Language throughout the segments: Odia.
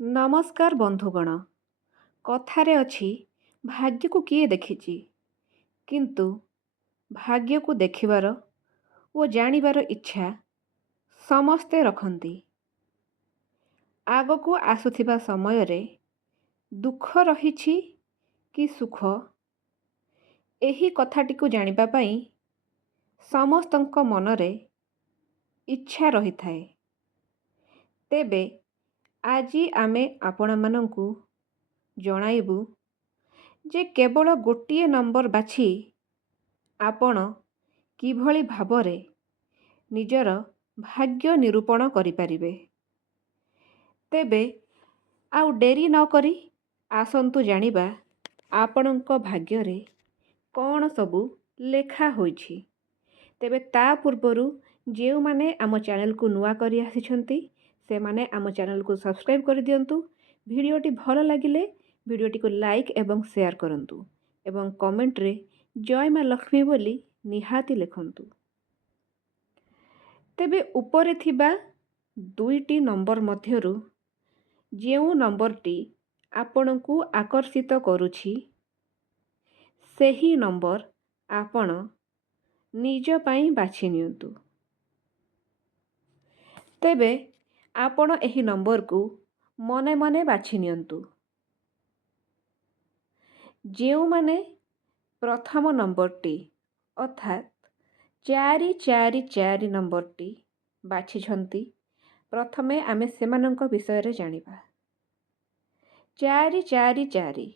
ନମସ୍କାର ବନ୍ଧୁଗଣ। କଥାରେ ଅଛି ଭାଗ୍ୟକୁ କିଏ ଦେଖିଛି, କିନ୍ତୁ ଭାଗ୍ୟକୁ ଦେଖିବାର ଓ ଜାଣିବାର ଇଚ୍ଛା ସମସ୍ତେ ରଖନ୍ତି। ଆଗକୁ ଆସୁଥିବା ସମୟରେ ଦୁଃଖ ରହିଛି କି ସୁଖ, ଏହି କଥାଟିକୁ ଜାଣିବା ପାଇଁ ସମସ୍ତଙ୍କ ମନରେ ଇଚ୍ଛା ରହିଥାଏ। ତେବେ ଆଜି ଆମେ ଆପଣମାନଙ୍କୁ ଜଣାଇବୁ ଯେ କେବଳ ଗୋଟିଏ ନମ୍ବର ବାଛି ଆପଣ କିଭଳି ଭାବରେ ନିଜର ଭାଗ୍ୟ ନିରୂପଣ କରିପାରିବେ। ତେବେ ଆଉ ଡେରି ନ କରି ଆସନ୍ତୁ ଜାଣିବା ଆପଣଙ୍କ ଭାଗ୍ୟରେ କ'ଣ ସବୁ ଲେଖା ହୋଇଛି। ତେବେ ତା ପୂର୍ବରୁ ଯେଉଁମାନେ ଆମ ଚ୍ୟାନେଲକୁ ନୂଆ କରି ଆସିଛନ୍ତି ସେମାନେ ଆମ ଚ୍ୟାନେଲକୁ ସବସ୍କ୍ରାଇବ୍ କରିଦିଅନ୍ତୁ। ଭିଡ଼ିଓଟି ଭଲ ଲାଗିଲେ ଭିଡ଼ିଓଟିକୁ ଲାଇକ୍ ଏବଂ ସେୟାର କରନ୍ତୁ ଏବଂ କମେଣ୍ଟରେ ଜୟ ମା ଲକ୍ଷ୍ମୀ ବୋଲି ନିହାତି ଲେଖନ୍ତୁ। ତେବେ ଉପରେ ଥିବା ଦୁଇଟି ନମ୍ବର ମଧ୍ୟରୁ ଯେଉଁ ନମ୍ବରଟି ଆପଣଙ୍କୁ ଆକର୍ଷିତ କରୁଛି ସେହି ନମ୍ବର ଆପଣ ନିଜ ପାଇଁ ବାଛି ନିଅନ୍ତୁ। ତେବେ ଆପଣ ଏହି ନମ୍ବରକୁ ମନେ ମନେ ବାଛି ନିଅନ୍ତୁ। ଯେଉଁମାନେ ପ୍ରଥମ ନମ୍ବରଟି ଅର୍ଥାତ୍ 444 ନମ୍ବରଟି ବାଛିଛନ୍ତି, ପ୍ରଥମେ ଆମେ ସେମାନଙ୍କ ବିଷୟରେ ଜାଣିବା। 444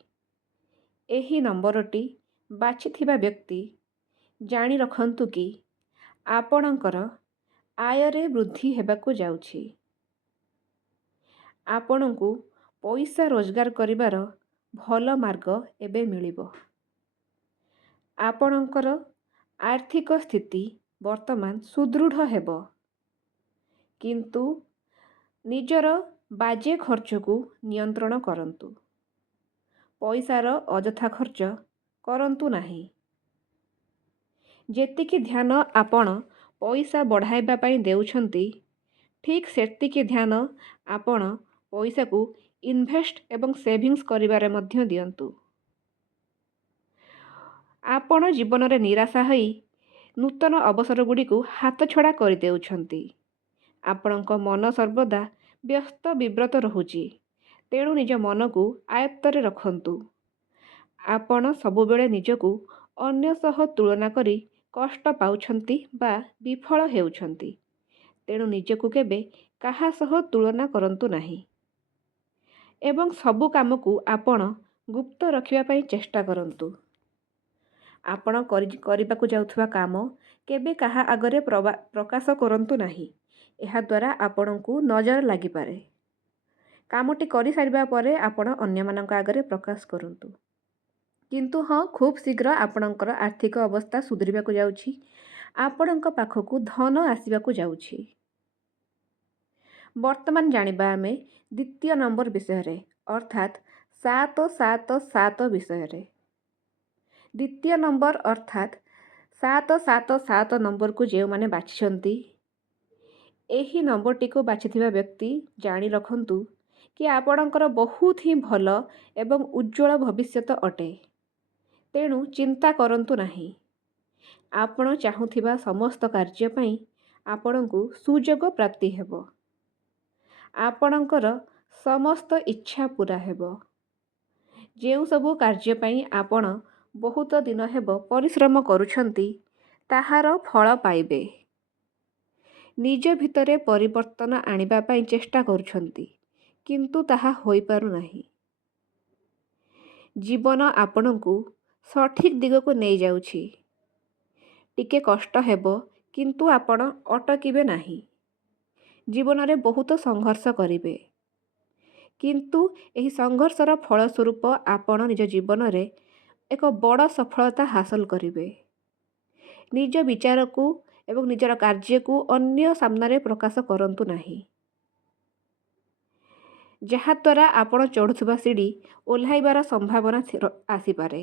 ଏହି ନମ୍ବରଟି ବାଛିଥିବା ବ୍ୟକ୍ତି ଜାଣି ରଖନ୍ତୁ କି ଆପଣଙ୍କର ଆୟରେ ବୃଦ୍ଧି ହେବାକୁ ଯାଉଛି। ଆପଣଙ୍କୁ ପଇସା ରୋଜଗାର କରିବାର ଭଲ ମାର୍ଗ ଏବେ ମିଳିବ। ଆପଣଙ୍କର ଆର୍ଥିକ ସ୍ଥିତି ବର୍ତ୍ତମାନ ସୁଦୃଢ଼ ହେବ, କିନ୍ତୁ ନିଜର ବାଜେ ଖର୍ଚ୍ଚକୁ ନିୟନ୍ତ୍ରଣ କରନ୍ତୁ। ପଇସାର ଅଯଥା ଖର୍ଚ୍ଚ କରନ୍ତୁ ନାହିଁ। ଯେତିକି ଧ୍ୟାନ ଆପଣ ପଇସା ବଢ଼ାଇବା ପାଇଁ ଦେଉଛନ୍ତି, ଠିକ୍ ସେତିକି ଧ୍ୟାନ ଆପଣ ପଇସାକୁ ଇନଭେଷ୍ଟ ଏବଂ ସେଭିଂସ୍ କରିବାରେ ମଧ୍ୟ ଦିଅନ୍ତୁ। ଆପଣ ଜୀବନରେ ନିରାଶା ହୋଇ ନୂତନ ଅବସରଗୁଡ଼ିକୁ ହାତଛଡ଼ା କରିଦେଉଛନ୍ତି। ଆପଣଙ୍କ ମନ ସର୍ବଦା ବ୍ୟସ୍ତ ବିବ୍ରତ ରହୁଛି, ତେଣୁ ନିଜ ମନକୁ ଆୟତ୍ତରେ ରଖନ୍ତୁ। ଆପଣ ସବୁବେଳେ ନିଜକୁ ଅନ୍ୟ ସହ ତୁଳନା କରି କଷ୍ଟ ପାଉଛନ୍ତି ବା ବିଫଳ ହେଉଛନ୍ତି, ତେଣୁ ନିଜକୁ କେବେ କାହା ସହ ତୁଳନା କରନ୍ତୁ ନାହିଁ ଏବଂ ସବୁ କାମକୁ ଆପଣ ଗୁପ୍ତ ରଖିବା ପାଇଁ ଚେଷ୍ଟା କରନ୍ତୁ। ଆପଣ କରିବାକୁ ଯାଉଥିବା କାମ କେବେ କାହା ଆଗରେ ପ୍ରକାଶ କରନ୍ତୁ ନାହିଁ। ଏହାଦ୍ୱାରା ଆପଣଙ୍କୁ ନଜର ଲାଗିପାରେ। କାମଟି କରିସାରିବା ପରେ ଆପଣ ଅନ୍ୟମାନଙ୍କ ଆଗରେ ପ୍ରକାଶ କରନ୍ତୁ। କିନ୍ତୁ ହଁ, ଖୁବ୍ ଶୀଘ୍ର ଆପଣଙ୍କର ଆର୍ଥିକ ଅବସ୍ଥା ସୁଧୁରିବାକୁ ଯାଉଛି। ଆପଣଙ୍କ ପାଖକୁ ଧନ ଆସିବାକୁ ଯାଉଛି। ବର୍ତ୍ତମାନ ଜାଣିବା ଆମେ ଦ୍ୱିତୀୟ ନମ୍ବର ବିଷୟରେ, ଅର୍ଥାତ୍ 777 ବିଷୟରେ। ଦ୍ୱିତୀୟ ନମ୍ବର ଅର୍ଥାତ୍ 777 ନମ୍ବରକୁ ଯେଉଁମାନେ ବାଛିଛନ୍ତି, ଏହି ନମ୍ବରଟିକୁ ବାଛିଥିବା ବ୍ୟକ୍ତି ଜାଣି ରଖନ୍ତୁ କି ଆପଣଙ୍କର ବହୁତ ହିଁ ଭଲ ଏବଂ ଉଜ୍ଜ୍ୱଳ ଭବିଷ୍ୟତ ଅଟେ। ତେଣୁ ଚିନ୍ତା କରନ୍ତୁ ନାହିଁ। ଆପଣ ଚାହୁଁଥିବା ସମସ୍ତ କାର୍ଯ୍ୟ ପାଇଁ ଆପଣଙ୍କୁ ସୁଯୋଗ ପ୍ରାପ୍ତି ହେବ। ଆପଣଙ୍କର ସମସ୍ତ ଇଚ୍ଛା ପୂରା ହେବ। ଯେଉଁ ସବୁ କାର୍ଯ୍ୟ ପାଇଁ ଆପଣ ବହୁତ ଦିନ ହେବ ପରିଶ୍ରମ କରୁଛନ୍ତି, ତାହାର ଫଳ ପାଇବେ। ନିଜ ଭିତରେ ପରିବର୍ତ୍ତନ ଆଣିବା ପାଇଁ ଚେଷ୍ଟା କରୁଛନ୍ତି, କିନ୍ତୁ ତାହା ହୋଇପାରୁନାହିଁ। ଜୀବନ ଆପଣଙ୍କୁ ସଠିକ୍ ଦିଗକୁ ନେଇଯାଉଛି। ଟିକେ କଷ୍ଟ ହେବ, କିନ୍ତୁ ଆପଣ ଅଟକିବେ ନାହିଁ। ଜୀବନରେ ବହୁତ ସଂଘର୍ଷ କରିବେ, କିନ୍ତୁ ଏହି ସଂଘର୍ଷର ଫଳସ୍ୱରୂପ ଆପଣ ନିଜ ଜୀବନରେ ଏକ ବଡ଼ ସଫଳତା ହାସଲ କରିବେ। ନିଜ ବିଚାରକୁ ଏବଂ ନିଜର କାର୍ଯ୍ୟକୁ ଅନ୍ୟ ସାମ୍ନାରେ ପ୍ରକାଶ କରନ୍ତୁ ନାହିଁ, ଯାହାଦ୍ୱାରା ଆପଣ ଚଢ଼ୁଥିବା ସିଡ଼ି ଓହ୍ଲାଇବାର ସମ୍ଭାବନା ଆସିପାରେ।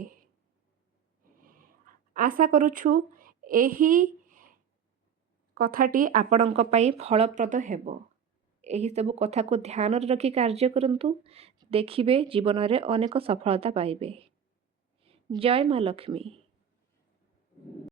ଆଶା କରୁଛୁ ଏହି କଥାଟି ଆପଣଙ୍କ ପାଇଁ ଫଳପ୍ରଦ ହେବ ଏହିସବୁ କଥାକୁ ଧ୍ୟାନରେ ରଖି କାର୍ଯ୍ୟ କରନ୍ତୁ। ଦେଖିବେ ଜୀବନରେ ଅନେକ ସଫଳତା ପାଇବେ। ଜୟ ମା ଲକ୍ଷ୍ମୀ।